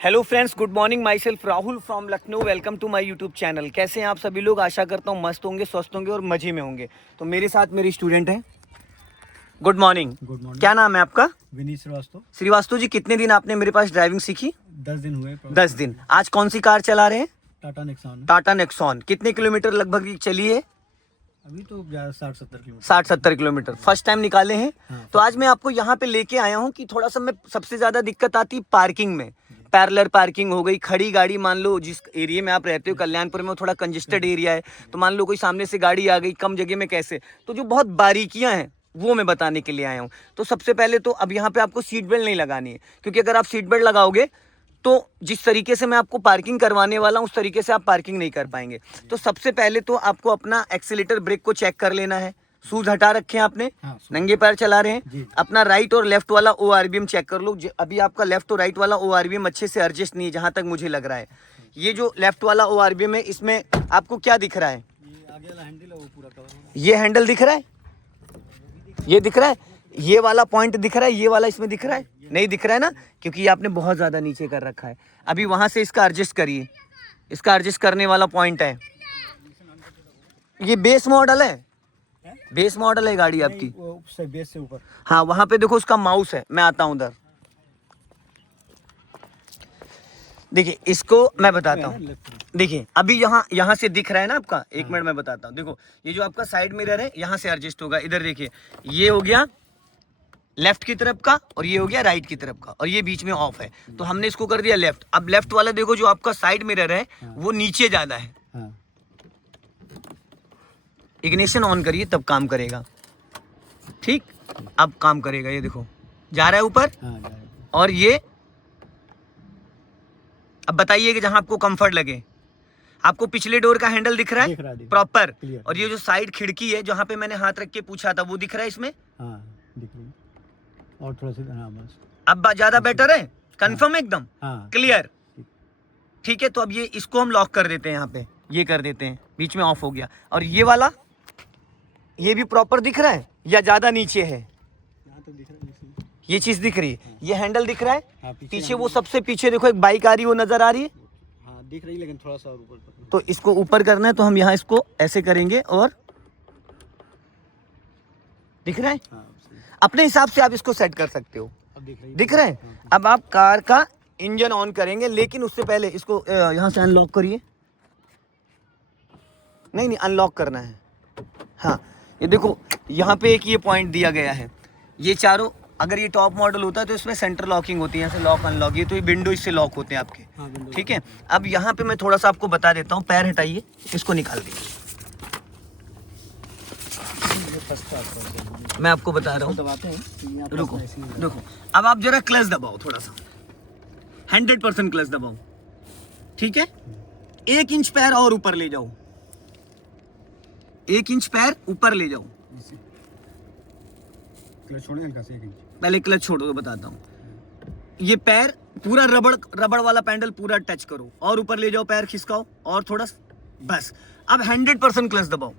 Hello friends, good morning. My self Rahul from Lucknow. Welcome to my YouTube channel. कैसे हैं आप सभी लोग? आशा करता हूँ मस्त होंगे, स्वस्थ होंगे और मजे में होंगे। तो मेरे साथ मेरी स्टूडेंट हैं। Good morning. Good morning. क्या नाम है आपका? विनीत श्रीवास्तव। श्रीवास्तव जी, कितने दिन आपने मेरे पास ड्राइविंग सीखी? 10 दिन हुए। 10 दिन। आज कौन सी कार चला रहे हैं? टाटा नेक्सॉन। टाटा नेक्सॉन। कितने किलोमीटर लगभग चली है? अभी तो 60-70 किलोमीटर। 60-70 किलोमीटर फर्स्ट टाइम निकाले हैं। हाँ। तो आज मैं आपको यहाँ पे लेके आया हूँ कि थोड़ा सा मैं सबसे ज्यादा दिक्कत आती पार्किंग में। पैरेलल पार्किंग हो गई, खड़ी गाड़ी, मान लो जिस एरिया में आप रहते हो कल्याणपुर में, वो थोड़ा कंजेस्टेड एरिया है, तो मान लो कोई सामने से गाड़ी आ गई कम जगह में, कैसे, तो जो बहुत बारीकियां हैं वो मैं बताने के लिए आया हूँ। तो सबसे पहले तो अब यहाँ पे आपको सीट बेल्ट नहीं लगानी है, क्योंकि अगर आप सीट बेल्ट लगाओगे तो जिस तरीके से मैं आपको पार्किंग करवाने वाला हूं उस तरीके से आप पार्किंग नहीं कर पाएंगे। तो सबसे पहले तो आपको अपना एक्सीलेटर ब्रेक को चेक कर लेना है। शूज हटा रखे हैं आपने? हाँ, नंगे पैर चला रहे हैं। जी। अपना राइट और लेफ्ट वाला ORBM चेक कर लो। अभी आपका लेफ्ट और राइट वाला ORBM अच्छे से एडजस्ट नहीं है, जहां तक मुझे लग रहा है। ये जो लेफ्ट वाला ORBM है, इसमें आपको क्या दिख रहा है? ये आगे वाला हैंडल है वो पूरा कवर है। ये हैंडल दिख रहा है, ये दिख रहा है, ये वाला पॉइंट दिख रहा है, ये वाला इसमें दिख रहा है? नहीं दिख रहा है ना, क्योंकि ये आपने बहुत ज्यादा नीचे कर रखा है। अभी वहां से इसका एडजस्ट करिए, इसका एडजस्ट करने वाला पॉइंट है। ये बेस मॉडल है, बेस मॉडल है गाड़ी आपकी। वो से बेस से ऊपर। हाँ, वहां पे देखो उसका माउस है, मैं आता हूं उधर। देखिए, इसको मैं बताता हूँ। देखिए, अभी यहाँ से दिख रहा है ना आपका, एक मिनट मैं बताता हूँ। देखो, ये जो आपका साइड मिरर है, यहाँ से एडजस्ट होगा। इधर देखिए, ये हो गया लेफ्ट की तरफ का और ये हो गया राइट की तरफ का, और ये बीच में ऑफ है, तो हमने इसको कर दिया लेफ्ट। अब लेफ्ट वाला देखो, जो आपका साइड मिरर है वो नीचे ज्यादा है। हाँ। इग्निशन ऑन करिए, तब काम करेगा। ठीक, अब काम करेगा। ये देखो जा रहा है ऊपर, हाँ, जा रहा है। और ये अब बताइए कि जहां आपको कंफर्ट लगे। आपको पिछले डोर का हैंडल दिख रहा दिख रहा है है, प्रॉपर, क्लियर। और ये जो साइड खिड़की है जहां पे मैंने हाथ रख के पूछा था, वो दिख रहा है इसमें? हाँ, दिख रही है। और थोड़ा सा, हाँ बस। अब ज्यादा बेटर है, कंफर्म है एकदम हाँ, क्लियर। ठीक है, तो अब ये इसको हम लॉक कर देते हैं, यहाँ पे ये कर देते हैं, बीच में ऑफ हो गया। और ये वाला, ये भी प्रॉपर दिख रहा है या ज्यादा नीचे है? यहाँ तो दिख रहा है। ये चीज दिख रही है, ये हैंडल दिख रहा है। हाँ, पीछे वो सबसे पीछे देखो एक बाइक आ रही है, वो नजर आ रही है। हाँ, दिख रही है, लेकिन थोड़ा सा और ऊपर पकड़ना। तो इसको ऊपर करना है, तो हम यहाँ इसको ऐसे करेंगे, और दिख रहा है। हाँ, सही। अपने हिसाब से आप इसको सेट कर सकते हो। अब दिख रही है। दिख रहा है। अब आप कार का इंजन ऑन करेंगे, लेकिन उससे पहले इसको यहाँ से अनलॉक करिए। नहीं, अनलॉक करना है। हाँ, ये देखो, यहाँ पे एक ये पॉइंट दिया गया है। ये चारों, अगर ये टॉप मॉडल होता है तो इसमें सेंटर लॉकिंग होती है, यहाँ से लॉक अनलॉक, ये तो ये विंडो इससे लॉक होते हैं आपके। हाँ, विंडो। ठीक है, अब यहाँ पे मैं थोड़ा सा आपको बता देता हूँ। पैर हटाइए, इसको निकाल दीजिए। मैं आपको बता रहा हूँ, दबाते हैं। रुको देखो। अब आप जरा क्लच दबाओ, थोड़ा सा 100% क्लच दबाओ। ठीक है, 1 इंच पैर और ऊपर ले जाओ, 1 इंच पैर ऊपर ले जाओ। क्लच छोड़ें हल्का से 1 इंच। पहले क्लच छोड़ो तो बताता हूँ। ये पैर पूरा रबड़ वाला पैडल पूरा टच करो, और ऊपर ले जाओ, पैर खिसकाओ और थोड़ा, बस। अब 100% क्लच दबाओ।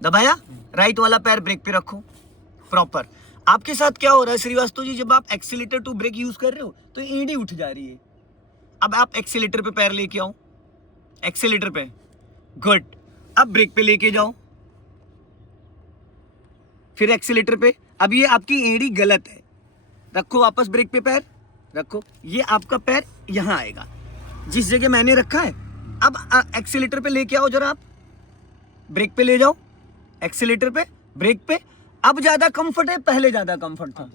दबाया? राइट वाला पैर ब्रेक पे रखो प्रॉपर। आपके साथ क्या हो रहा है श्रीवास्तव जी, जब आप एक्सीलेटर टू ब्रेक यूज कर रहे हो तो ईडी उठ जा रही है। अब आप एक्सीलेटर पे पैर लेके आओ, एक्सीलेटर पे, गुड। अब ब्रेक पे लेके जाओ, फिर एक्सीलेटर पे। अब ये आपकी एड़ी गलत है, रखो वापस ब्रेक पे पैर रखो। ये आपका पैर यहां आएगा जिस जगह मैंने रखा है। अब एक्सीलेटर पे लेके आओ जरा, आप ब्रेक पे ले जाओ, एक्सीलेटर पे, ब्रेक पे। अब ज्यादा कंफर्ट है, पहले ज्यादा कंफर्ट था?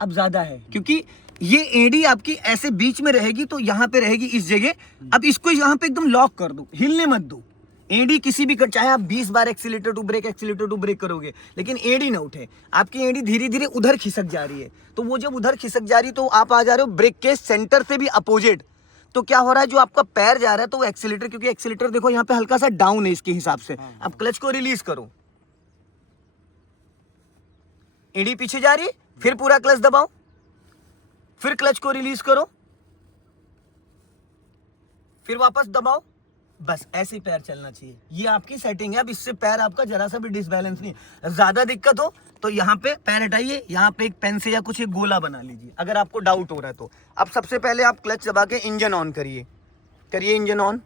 अब ज्यादा है, क्योंकि ये एड़ी आपकी ऐसे बीच में रहेगी, तो यहाँ पे रहेगी इस जगह। अब इसको यहाँ पे एकदम लॉक कर दो, हिलने मत दो। एड़ी किसी भी, चाहे आप 20 बार एक्सीलेटर टू ब्रेक करोगे, लेकिन एड़ी ना उठे। आपकी एड़ी धीरे धीरे उधर खिसक जा रही है, तो वो जब उधर खिसक जा रही है तो आप आ जा रहे हो ब्रेक के सेंटर से भी अपोजिट। तो क्या हो रहा है, जो आपका पैर जा रहा है तो वो एक्सीलेटर, क्योंकि एक्सीलेटर देखो यहाँ पे हल्का सा डाउन है इसके हिसाब से। अब क्लच को रिलीज करो, एड़ी पीछे जा रही है, फिर पूरा क्लच दबाओ, फिर क्लच को रिलीज करो, फिर वापस दबाओ, बस ऐसे ही पैर चलना चाहिए। ये आपकी सेटिंग है। अब इससे पैर आपका जरा सा भी डिसबैलेंस नहीं। ज्यादा दिक्कत हो तो यहाँ पे पैर हटाइए, यहाँ पे एक पेन से या कुछ एक गोला बना लीजिए अगर आपको डाउट हो रहा है तो। अब सबसे पहले आप क्लच दबा के इंजन ऑन करिए, करिए इंजन ऑन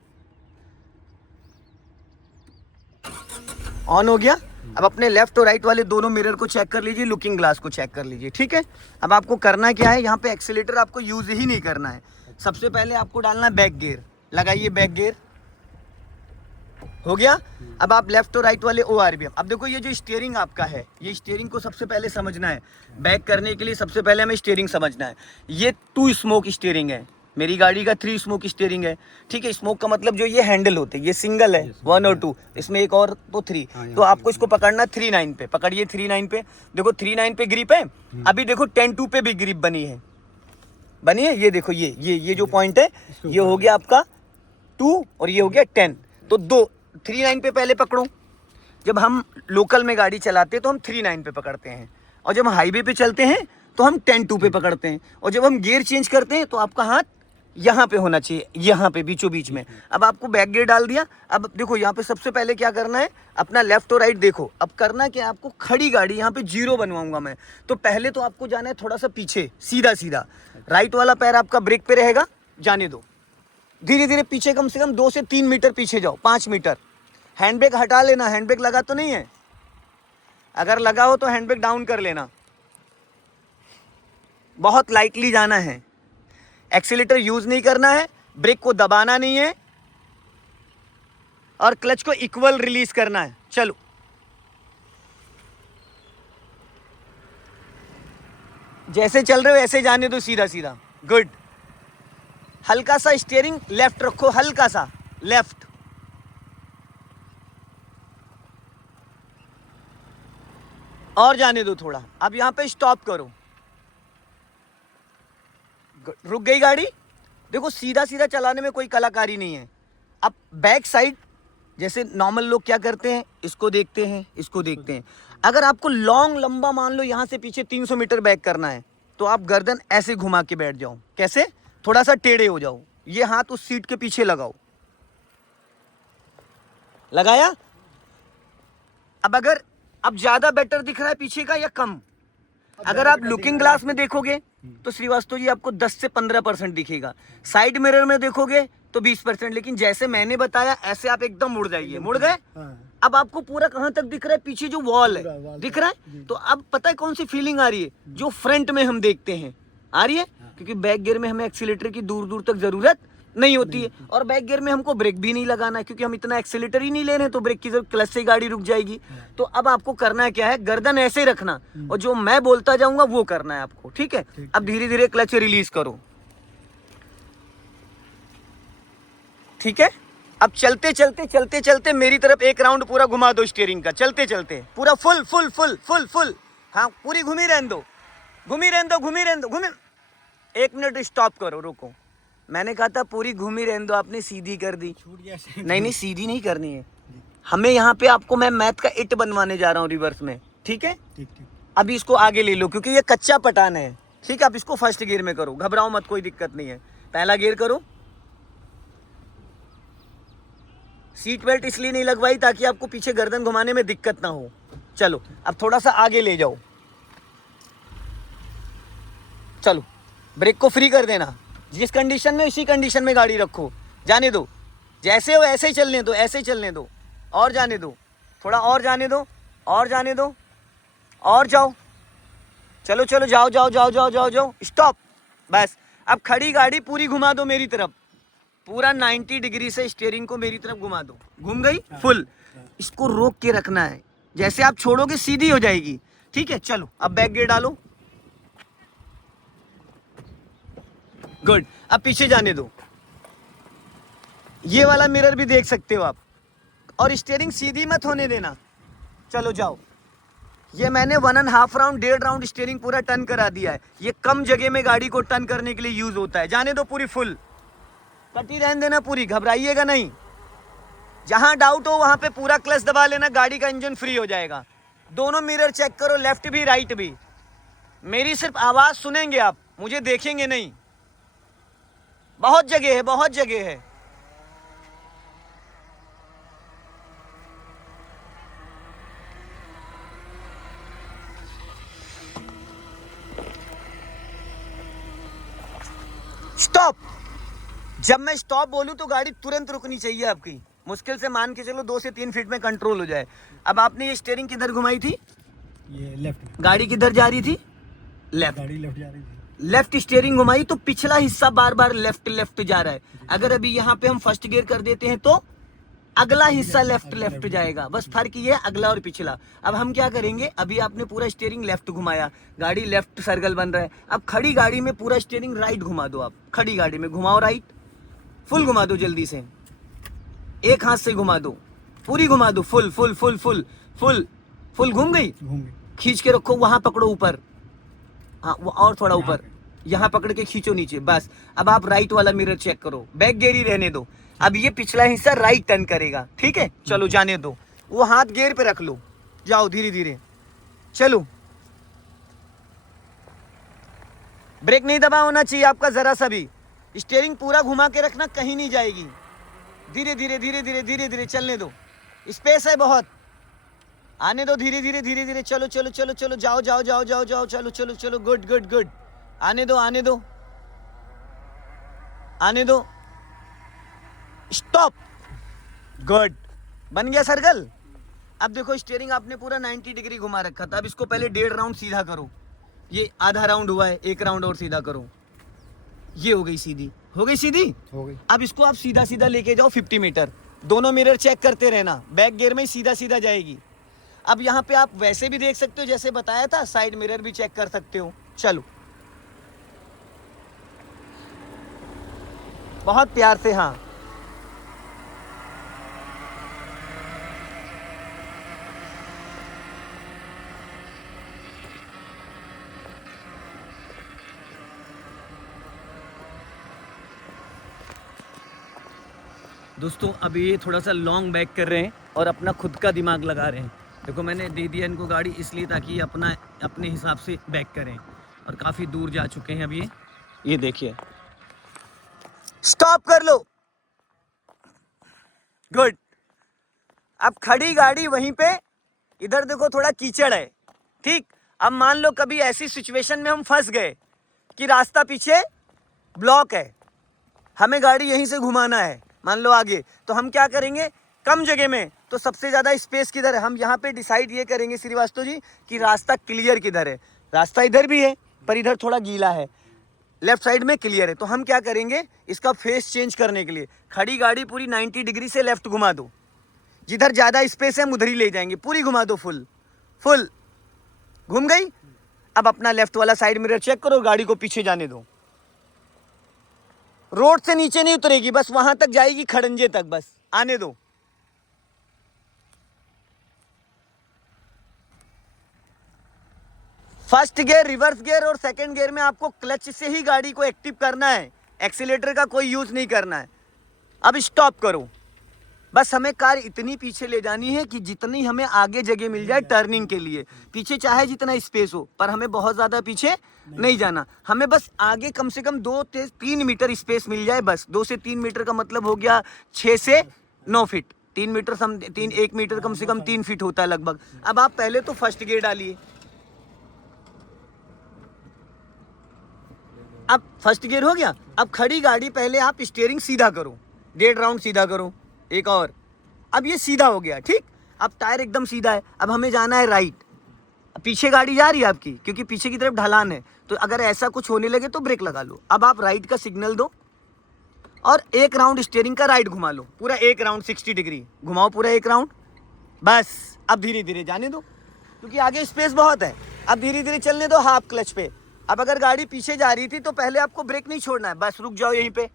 हो गया। अब अपने लेफ्ट और राइट वाले दोनों मिरर को चेक कर लीजिए, लुकिंग ग्लास को चेक कर लीजिए, ठीक है। अब आपको करना क्या है, यहाँ पे एक्सीलेटर आपको यूज ही नहीं करना है। सबसे पहले आपको डालना है बैक गियर, लगाइए बैक गियर, हो गया। अब आप लेफ्ट और राइट वाले ORBM। अब देखो ये जो स्टीयरिंग आपका है, ये स्टीयरिंग को सबसे पहले समझना है। बैक करने के लिए सबसे पहले हमें स्टीयरिंग समझना है। ये 2 स्मोक स्टीयरिंग है, मेरी गाड़ी का 3 स्मोक स्टीयरिंग है, ठीक है। स्मोक का मतलब जो ये हैंडल होते हैं, ये सिंगल है 1 और 2, इसमें एक और तो 3। तो आपको इसको पकड़ना 3-9 पे, पकड़िए 3-9 पे। देखो 3-9 पे ग्रिप है। अभी देखो 10-2 पे भी ग्रिप बनी है, बनी है। ये देखो ये जो पॉइंट है, ये हो गया आपका 2 और ये हो गया 10। तो 3-9 पे पहले पकड़ो। जब हम लोकल में गाड़ी चलाते हैं तो हम 3-9 पे पकड़ते हैं, और जब हम हाईवे पे चलते हैं तो हम 10-2 पे पकड़ते हैं, और जब हम गियर चेंज करते हैं तो आपका हाथ यहाँ पे होना चाहिए, यहाँ पे बीचों बीच में। अब आपको बैक गियर डाल दिया। अब देखो यहाँ पे सबसे पहले क्या करना है, अपना लेफ्ट और राइट देखो। अब करना क्या, आपको खड़ी गाड़ी यहाँ पे 0 बनवाऊंगा मैं, तो पहले तो आपको जाना है थोड़ा सा पीछे, सीधा सीधा। राइट वाला पैर आपका ब्रेक पे रहेगा, जाने दो। धीरे धीरे पीछे, कम से कम 2 से 3 मीटर पीछे जाओ, 5 मीटर। हैंड ब्रेक हटा लेना, हैंड ब्रेक लगा तो नहीं है, अगर लगा हो तो हैंड ब्रेक डाउन कर लेना। बहुत लाइटली जाना है, एक्सीलेटर यूज नहीं करना है, ब्रेक को दबाना नहीं है, और क्लच को इक्वल रिलीज करना है। चलो जैसे चल रहे हो ऐसे जाने दो, सीधा सीधा, गुड। हल्का सा स्टीयरिंग लेफ्ट रखो, हल्का सा लेफ्ट, और जाने दो थोड़ा। अब यहां पे स्टॉप करो, रुक गई गाड़ी। देखो सीधा सीधा चलाने में कोई कलाकारी नहीं है। अब बैक साइड, जैसे नॉर्मल लोग क्या करते हैं, इसको देखते हैं, इसको देखते हैं। अगर आपको लॉन्ग लंबा, मान लो यहां से पीछे 300 मीटर बैक करना है, तो आप गर्दन ऐसे घुमा के बैठ जाओ। कैसे, थोड़ा सा टेढ़े हो जाओ, ये हाथ उस सीट के पीछे लगाओ, लगाया। अब ज्यादा बेटर दिख रहा है पीछे का या कम, अगर आप लुकिंग ग्लास में देखोगे तो श्रीवास्तव जी आपको 10 से 15% दिखेगा, साइड मिरर में देखोगे तो 20%। लेकिन जैसे मैंने बताया ऐसे आप एकदम मुड़ जाइए, मुड़ गए। अब आपको पूरा कहां तक दिख रहा है, पीछे जो वॉल है दिख रहा है। तो अब पता है कौन सी फीलिंग आ रही है, जो फ्रंट में हम देखते हैं आ रही है, क्योंकि बैक गियर में हमें एक्सीलेटर की दूर दूर तक जरूरत नहीं होती है, और बैक गियर में हमको ब्रेक भी नहीं लगाना है, क्योंकि हम इतना एक्सीलेटर ही नहीं ले रहे हैं, तो ब्रेक की जरूरत, क्लच से गाड़ी रुक जाएगी। तो अब आपको करना क्या है, गर्दन ऐसे रखना, और जो मैं बोलता जाऊंगा वो करना है आपको, ठीक है। अब धीरे धीरे क्लच रिलीज करो, ठीक है। अब चलते चलते चलते चलते मेरी तरफ एक राउंड पूरा घुमा दो स्टीयरिंग का, चलते चलते पूरा full full full full full, हाँ पूरी घूमी रहने दो, घूमी रहने दो, घूमी रहने दो, घूमी। 1 मिनट स्टॉप करो, रुको। मैंने कहा था पूरी घूमी रहने दो, आपने सीधी कर दी। नहीं सीधी नहीं करनी है हमें। यहाँ पे आपको मैं मैथ का इट बनवाने जा रहा हूँ रिवर्स में, ठीक है। अभी इसको आगे ले लो, क्योंकि ये कच्चा पटान है, ठीक है। आप इसको फर्स्ट गियर में करो, घबराओ मत, कोई दिक्कत नहीं है। पहला गियर करो। सीट बेल्ट इसलिए नहीं लगवाई ताकि आपको पीछे गर्दन घुमाने में दिक्कत ना हो। चलो अब थोड़ा सा आगे ले जाओ, चलो ब्रेक को फ्री कर देना, जिस कंडीशन में उसी कंडीशन में गाड़ी रखो, जाने दो, जैसे हो ऐसे ही चलने दो, ऐसे ही चलने दो, और जाने दो, थोड़ा और जाने दो, और जाने दो, और जाओ, चलो चलो जाओ जाओ जाओ जाओ जाओ जाओ, स्टॉप, बस। अब खड़ी गाड़ी पूरी घुमा दो मेरी तरफ, पूरा 90 डिग्री से स्टीयरिंग को मेरी तरफ घुमा दो, घूम गई फुल। इसको रोक के रखना है, जैसे आप छोड़ोगे सीधी हो जाएगी, ठीक है। चलो अब बैक गियर डालो, गुड। अब पीछे जाने दो, ये वाला मिरर भी देख सकते हो आप, और स्टीयरिंग सीधी मत होने देना। चलो जाओ, ये मैंने 1.5 राउंड, 1.5 राउंड स्टीयरिंग पूरा टर्न करा दिया है। ये कम जगह में गाड़ी को टर्न करने के लिए यूज होता है। जाने दो पूरी फुल, कटी रहने देना पूरी, घबराइएगा नहीं। जहां डाउट हो वहां पे पूरा क्लच दबा लेना, गाड़ी का इंजन फ्री हो जाएगा। दोनों मिरर चेक करो, लेफ्ट भी राइट भी। मेरी सिर्फ आवाज सुनेंगे आप, मुझे देखेंगे नहीं। बहुत जगह है, बहुत जगह है। स्टॉप। जब मैं स्टॉप बोलूं तो गाड़ी तुरंत रुकनी चाहिए आपकी। मुश्किल से मान के चलो 2 से 3 फीट में कंट्रोल हो जाए। अब आपने ये स्टीयरिंग किधर घुमाई थी? ये लेफ्ट। गाड़ी किधर जा रही थी? लेफ्ट। गाड़ी लेफ्ट जा रही थी। लेफ्ट स्टीयरिंग घुमाई तो पिछला हिस्सा बार बार लेफ्ट लेफ्ट जा रहा है। अगर अभी यहाँ पे हम फर्स्ट गियर कर देते हैं तो अगला हिस्सा लेफ्ट लेफ्ट जाएगा। बस फर्क ये है अगला और पिछला। अब हम क्या करेंगे, अभी आपने पूरा स्टीयरिंग लेफ्ट घुमाया, गाड़ी लेफ्ट सर्कल बन रहा है। अब खड़ी गाड़ी में पूरा स्टीयरिंग राइट घुमा दो। आप खड़ी गाड़ी में घुमाओ राइट, फुल घुमा दो जल्दी से, एक हाथ से घुमा दो, पूरी घुमा दो, full full full full full full घूम गई। खींच के रखो, वहां पकड़ो ऊपर, हाँ वो और थोड़ा ऊपर, यहाँ पकड़ के खींचो नीचे, बस। अब आप राइट वाला मिरर चेक करो, बैक गियर ही रहने दो। अब ये पिछला हिस्सा राइट टर्न करेगा, ठीक है, चलो जाने दो। वो हाथ गियर पे रख लो, जाओ धीरे धीरे चलो। ब्रेक नहीं दबा होना चाहिए आपका जरा सा भी। स्टीयरिंग पूरा घुमा के रखना, कहीं नहीं जाएगी। धीरे धीरे धीरे धीरे धीरे धीरे चलने दो, स्पेस है बहुत, आने दो धीरे धीरे धीरे धीरे। चलो चलो चलो चलो, जाओ जाओ जाओ जाओ जाओ, चलो चलो चलो, गुड गुड गुड। आने दो आने दो आने दो, स्टॉप, गुड। बन गया सर्कल। अब देखो स्टीयरिंग आपने पूरा 90 डिग्री घुमा रखा था। अब इसको पहले 1.5 राउंड सीधा करो। ये आधा राउंड हुआ है, 1 राउंड और सीधा करो। ये हो गई सीधी, हो गई सीधी, हो गई। अब इसको आप सीधा सीधा लेके जाओ 50 मीटर। दोनों मिरर चेक करते रहना, बैक गियर में ही सीधा सीधा जाएगी। अब यहाँ पे आप वैसे भी देख सकते हो जैसे बताया था, साइड मिरर भी चेक कर सकते हो। चलो बहुत प्यार से, हाँ दोस्तों, अभी ये थोड़ा सा लॉन्ग बैक कर रहे हैं और अपना खुद का दिमाग लगा रहे हैं। देखो मैंने दे दिया इनको गाड़ी इसलिए ताकि ये अपने हिसाब से बैक करें, और काफ़ी दूर जा चुके हैं अभी। ये देखिए, स्टॉप कर लो, गुड। अब खड़ी गाड़ी वहीं पे, इधर देखो थोड़ा कीचड़ है, ठीक। अब मान लो कभी ऐसी सिचुएशन में हम फंस गए कि रास्ता पीछे ब्लॉक है, हमें गाड़ी यहीं से घुमाना है, मान लो आगे, तो हम क्या करेंगे, कम जगह में तो सबसे ज़्यादा स्पेस किधर है, हम यहाँ पे डिसाइड ये करेंगे श्रीवास्तव जी कि रास्ता क्लियर किधर है। रास्ता इधर भी है पर इधर थोड़ा गीला है, लेफ्ट साइड में क्लियर है। तो हम क्या करेंगे, इसका फेस चेंज करने के लिए खड़ी गाड़ी पूरी 90 डिग्री से लेफ्ट घुमा दो, जिधर ज़्यादा स्पेस है हम उधर ही ले जाएंगे, पूरी घुमा दो, फुल फुल घूम गई। अब अपना लेफ्ट वाला साइड मिरर चेक करो, गाड़ी को पीछे जाने दो, रोड से नीचे नहीं उतरेगी, बस वहां तक जाएगी, खड़ंजे तक, बस आने दो। फर्स्ट गियर, रिवर्स गियर और सेकंड गियर में आपको क्लच से ही गाड़ी को एक्टिव करना है, एक्सीलेटर का कोई यूज नहीं करना है। अब स्टॉप करो, बस हमें कार इतनी पीछे ले जानी है कि जितनी हमें आगे जगह मिल जाए टर्निंग के लिए। पीछे चाहे जितना स्पेस हो, पर हमें बहुत ज़्यादा पीछे नहीं जाना, हमें बस आगे कम से कम 2 से 3 मीटर स्पेस मिल जाए, बस। 2 से 3 मीटर का मतलब हो गया 6 से 9 फीट। 3 मीटर 1 मीटर कम से कम 3 फीट होता है लगभग। अब आप पहले तो फर्स्ट गियर डालिए, अब फर्स्ट गियर हो गया। अब खड़ी गाड़ी पहले आप स्टीयरिंग सीधा करो, 1.5 राउंड सीधा करो, एक और। अब ये सीधा हो गया, ठीक। अब टायर एकदम सीधा है, अब हमें जाना है राइट। पीछे गाड़ी जा रही है आपकी, क्योंकि पीछे की तरफ ढलान है, तो अगर ऐसा कुछ होने लगे तो ब्रेक लगा लो। अब आप राइट का सिग्नल दो और 1 राउंड स्टीयरिंग का राइट घुमा लो, पूरा 1 राउंड 60 डिग्री घुमाओ, पूरा 1 राउंड, बस। अब धीरे धीरे जाने दो, क्योंकि आगे स्पेस बहुत है। अब धीरे धीरे चलने दो, हाफ क्लच पे। अब अगर गाड़ी पीछे जा रही थी तो पहले आपको ब्रेक नहीं छोड़ना है, बस रुक जाओ यहीं पे।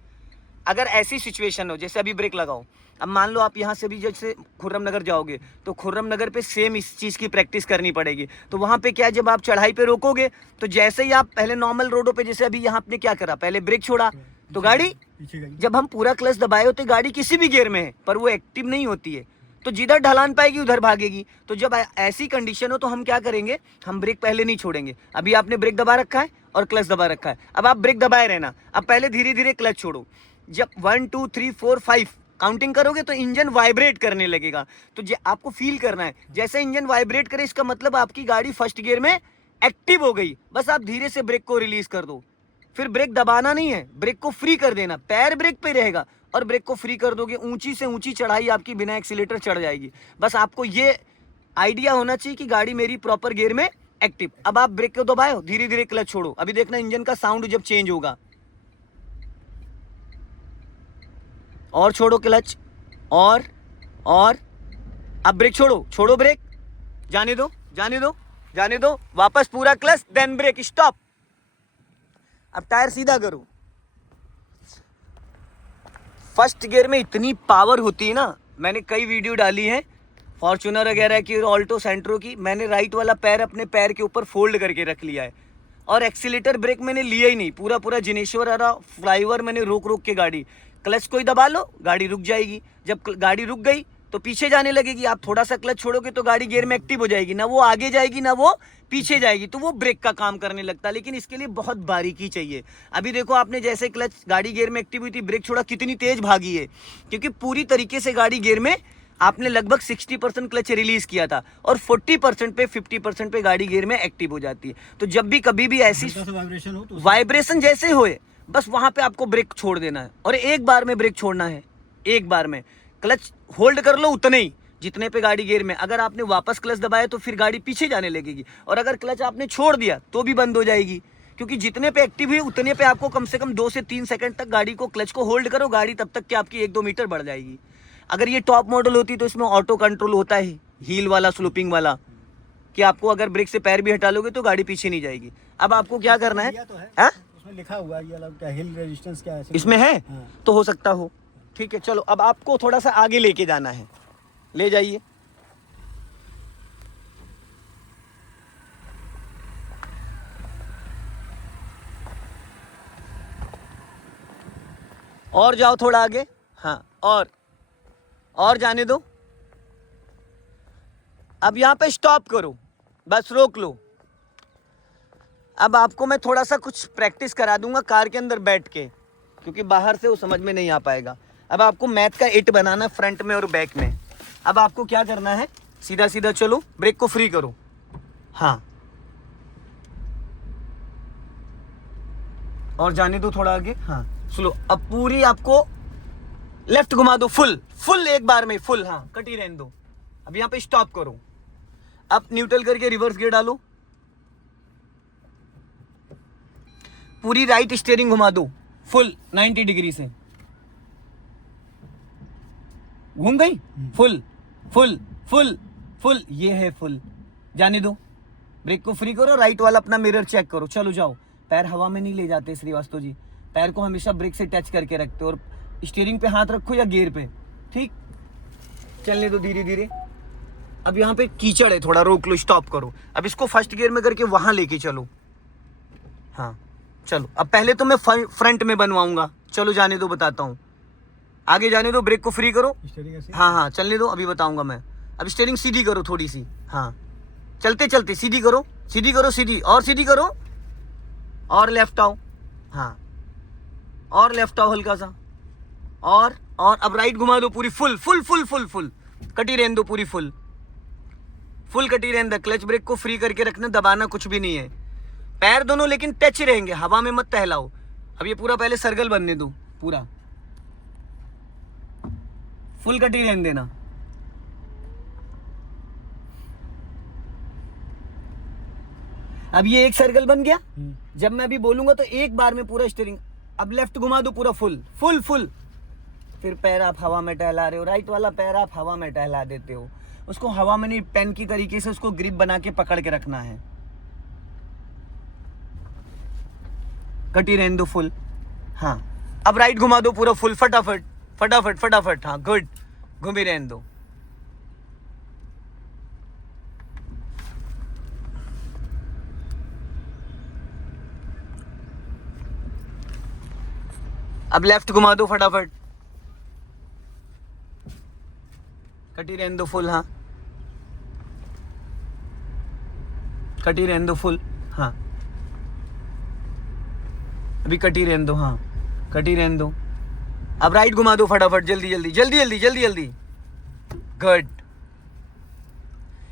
अगर ऐसी सिचुएशन हो जैसे अभी ब्रेक लगाओ, अब मान लो आप यहाँ से भी जैसे खुर्रम नगर जाओगे तो खुर्रम नगर पे सेम इस चीज़ की प्रैक्टिस करनी पड़ेगी। तो वहाँ पे क्या है, जब आप चढ़ाई पे रोकोगे तो जैसे ही आप पहले नॉर्मल रोडों पे, जैसे अभी यहाँ आपने क्या करा, पहले ब्रेक छोड़ा तो गाड़ी, जब हम पूरा क्लच दबाए होते गाड़ी किसी भी गियर में है पर वो एक्टिव नहीं होती है, तो जिधर ढलान पाएगी उधर भागेगी। तो जब ऐसी कंडीशन हो तो हम क्या करेंगे, हम ब्रेक पहले नहीं छोड़ेंगे। अभी आपने ब्रेक दबा रखा है और क्लच दबा रखा है, अब आप ब्रेक दबाए रहना। अब पहले धीरे धीरे क्लच छोड़ो, जब 1 2 3 4 5 काउंटिंग करोगे तो इंजन वाइब्रेट करने लगेगा। तो आपको फील करना है, जैसे इंजन वाइब्रेट करे इसका मतलब आपकी गाड़ी फर्स्ट गियर में एक्टिव हो गई। बस आप धीरे से ब्रेक को रिलीज कर दो, फिर ब्रेक दबाना नहीं है, ब्रेक को फ्री कर देना, पैर ब्रेक पे रहेगा और ब्रेक को फ्री कर दोगे, ऊंची से ऊंची चढ़ाई आपकी बिना एक्सीलेटर चढ़ जाएगी। बस आपको ये आइडिया होना चाहिए कि गाड़ी मेरी प्रॉपर गियर में एक्टिव। अब आप ब्रेक को दबाओ, धीरे धीरे क्लच छोड़ो, अभी देखना इंजन का साउंड जब चेंज होगा। और छोड़ो क्लच, और अब ब्रेक छोड़ो, छोड़ो ब्रेक, जाने दो जाने दो जाने दो, वापस पूरा क्लच, देन ब्रेक, स्टॉप। अब टायर सीधा करो। फर्स्ट गियर में इतनी पावर होती है ना, मैंने कई वीडियो डाली है फॉर्च्यूनर वगैरह की और ऑल्टो सेंट्रो की, मैंने राइट वाला पैर अपने पैर के ऊपर फोल्ड करके रख लिया है और एक्सीलेटर ब्रेक मैंने लिया ही नहीं, पूरा जिनेश्वर वाला फ्लाईओवर मैंने रोक के गाड़ी, क्लच को ही दबा लो, गाड़ी रुक जाएगी। जब गाड़ी रुक गई तो पीछे जाने लगेगी, आप थोड़ा सा क्लच छोड़ोगे तो गाड़ी गियर में एक्टिव हो जाएगी, ना वो आगे जाएगी ना वो पीछे जाएगी, तो वो ब्रेक का काम करने लगता है। लेकिन इसके लिए बहुत बारीकी चाहिए। अभी देखो आपने जैसे क्लच गाड़ी गियर में एक्टिव हुई थी, ब्रेक छोड़ा, कितनी तेज भागी है, क्योंकि पूरी तरीके से गाड़ी गियर में आपने लगभग 60% क्लच रिलीज किया था और 40% पे 50% पे गाड़ी गियर में एक्टिव हो जाती है। तो जब भी कभी भी ऐसी वाइब्रेशन हो तो वाइब्रेशन जैसे होए, बस वहां पे आपको ब्रेक छोड़ देना है और एक बार में ब्रेक छोड़ना है, एक बार में। क्लच होल्ड कर लो उतने ही जितने पे गाड़ी गियर में, अगर आपने वापस क्लच दबाया तो फिर गाड़ी पीछे जाने लगेगी, और अगर क्लच आपने छोड़ दिया तो भी बंद हो जाएगी, क्योंकि जितने पे एक्टिव हुई उतने पे आपको कम से कम 2 से 3 सेकंड तक गाड़ी को क्लच को होल्ड करो, गाड़ी तब तक कि आपकी 1-2 मीटर बढ़ जाएगी। अगर ये टॉप मॉडल होती तो इसमें ऑटो कंट्रोल होता है, हील वाला, स्लूपिंग वाला, कि आपको अगर ब्रेक से पैर भी हटा लोगे तो गाड़ी पीछे नहीं जाएगी। अब आपको क्या करना है, उसमें लिखा हुआ है ये अलग क्या हिल रेजिस्टेंस क्या है इसमें है, हाँ। तो हो सकता हो। ठीक है, चलो अब आपको थोड़ा सा आगे लेके जाना है, ले जाइए। और जाओ थोड़ा आगे, हाँ, और जाने दो। अब यहां पे स्टॉप करो, बस रोक लो। अब आपको मैं थोड़ा सा कुछ प्रैक्टिस करा दूंगा कार के अंदर बैठ के, क्योंकि बाहर से वो समझ में नहीं आ पाएगा। अब आपको मैथ का 8 बनाना फ्रंट में और बैक में। अब आपको क्या करना है, सीधा सीधा चलो, ब्रेक को फ्री करो, हाँ, और जाने दो थोड़ा आगे, हाँ, स्लो। अब पूरी आपको लेफ्ट घुमा दो, फुल एक बार में, फुल, हाँ, कटी रहने दो। अब यहाँ पे स्टॉप करो, अब न्यूट्रल करके रिवर्स गियर डालो, पूरी राइट स्टीयरिंग घुमा दो, फुल 90 डिग्री से घूम गई, फुल, ये है फुल, जाने दो। ब्रेक को फ्री करो, राइट वाला अपना मिरर चेक करो, चलो जाओ। पैर हवा में नहीं ले जाते श्रीवास्तव जी, पैर को हमेशा ब्रेक से टच करके रखते हो, और स्टीयरिंग पे हाथ रखो या गियर पे, ठीक। चलने दो धीरे धीरे। अब यहाँ पे कीचड़ है, थोड़ा रोक लो, स्टॉप करो। अब इसको फर्स्ट गियर में करके वहां लेके चलो, हाँ, चलो। अब पहले तो मैं फ्रंट में बनवाऊंगा, चलो जाने दो, बताता हूँ, आगे जाने दो, ब्रेक को फ्री करो, हाँ, चलने दो, अभी बताऊंगा मैं। अब स्टीयरिंग सीधी करो थोड़ी सी, हाँ, चलते चलते सीधी करो, सीधी, और सीधी करो, और लेफ्ट आओ, हाँ, और लेफ्ट आओ हल्का सा, और अब राइट घुमा दो पूरी, फुल, कटी रहने दो पूरी, फुल कटी रहने दो। क्लच ब्रेक को फ्री करके रखना, दबाना कुछ भी नहीं है, पैर दोनों लेकिन टच रहेंगे, हवा में मत टहलाओ। अब ये पूरा पहले सर्कल बनने दो, पूरा फुल कटी रहने देना। अब ये एक सर्कल बन गया, जब मैं अभी बोलूंगा तो एक बार में पूरा स्टीयरिंग, अब लेफ्ट घुमा दो पूरा, फुल, फिर पैर आप हवा में टहला रहे हो, राइट वाला पैर आप हवा में टहला देते हो, उसको हवा में नहीं, पेन की तरीके से उसको ग्रिप बना के पकड़ के रखना है, कटी रहने दो फुल, हाँ। अब राइट घुमा दो पूरा फुल, फटाफट, हाँ, गुड, घूमी रहने दो। अब लेफ्ट घुमा दो फटाफट, कटी रहने दो फुल, हाँ, कटी रहने दो फुल, हाँ, अभी कटी रहने दो, हाँ, कटी रहने दो। अब राइट घुमा दो फटाफट, जल्दी, गुड।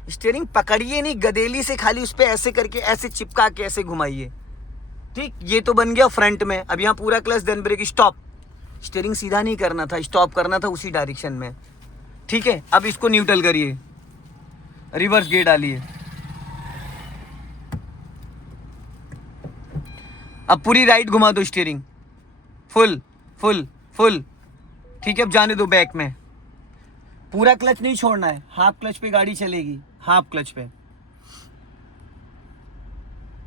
स्टीयरिंग पकड़िए नहीं, गदेली से खाली उस पे ऐसे करके, ऐसे चिपका के ऐसे घुमाइए, ठीक, ये तो बन गया फ्रंट में। अब यहाँ पूरा clutch then brake stop. Steering सीधा नहीं करना था, स्टॉप करना था उसी डायरेक्शन में। ठीक है, अब इसको न्यूट्रल करिए, रिवर्स गियर डालिए। अब पूरी राइट घुमा दो स्टीयरिंग, फुल फुल फुल। ठीक है, अब जाने दो बैक में। पूरा क्लच नहीं छोड़ना है, हाफ क्लच पे गाड़ी चलेगी, हाफ क्लच पे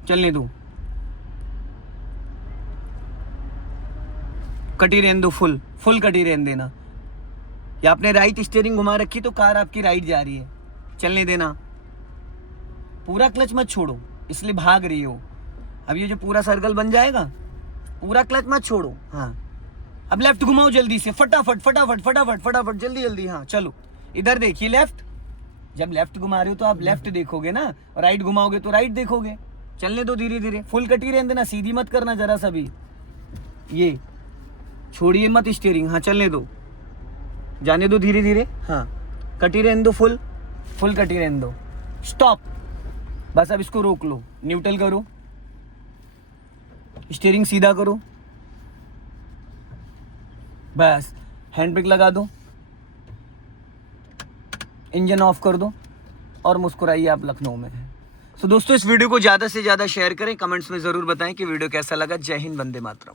चलने दो। कटी रहने दो, फुल फुल कटी रहने देना। या आपने राइट स्टीयरिंग घुमा रखी तो कार आपकी राइट जा रही है, चलने देना। पूरा क्लच मत छोड़ो, इसलिए भाग रही हो। अब ये जो पूरा सर्कल बन जाएगा, पूरा क्लच मत छोड़ो। हाँ, अब लेफ्ट घुमाओ जल्दी से, फटाफट फटाफट फटाफट फटाफट, जल्दी जल्दी। हाँ चलो, इधर देखिए लेफ्ट। जब लेफ्ट घुमा रहे हो तो आप लेफ्ट देखोगे ना, और राइट घुमाओगे तो राइट देखोगे। चलने दो धीरे धीरे, फुल कटी रहने देना, सीधी मत करना जरा सा भी। ये छोड़िए मत स्टीयरिंग। हाँ चलने दो, जाने दो धीरे धीरे। हाँ, कटी रहने दो, फुल फुल कटी रहने दो। स्टॉप, बस अब इसको रोक लो, न्यूट्रल करो, स्टीयरिंग सीधा करो, बस हैंड ब्रेक लगा दो, इंजन ऑफ कर दो और मुस्कुराइए, आप लखनऊ में हैं। तो दोस्तों, इस वीडियो को ज़्यादा से ज़्यादा शेयर करें, कमेंट्स में ज़रूर बताएं कि वीडियो कैसा लगा। जय हिंद, वंदे मातरम।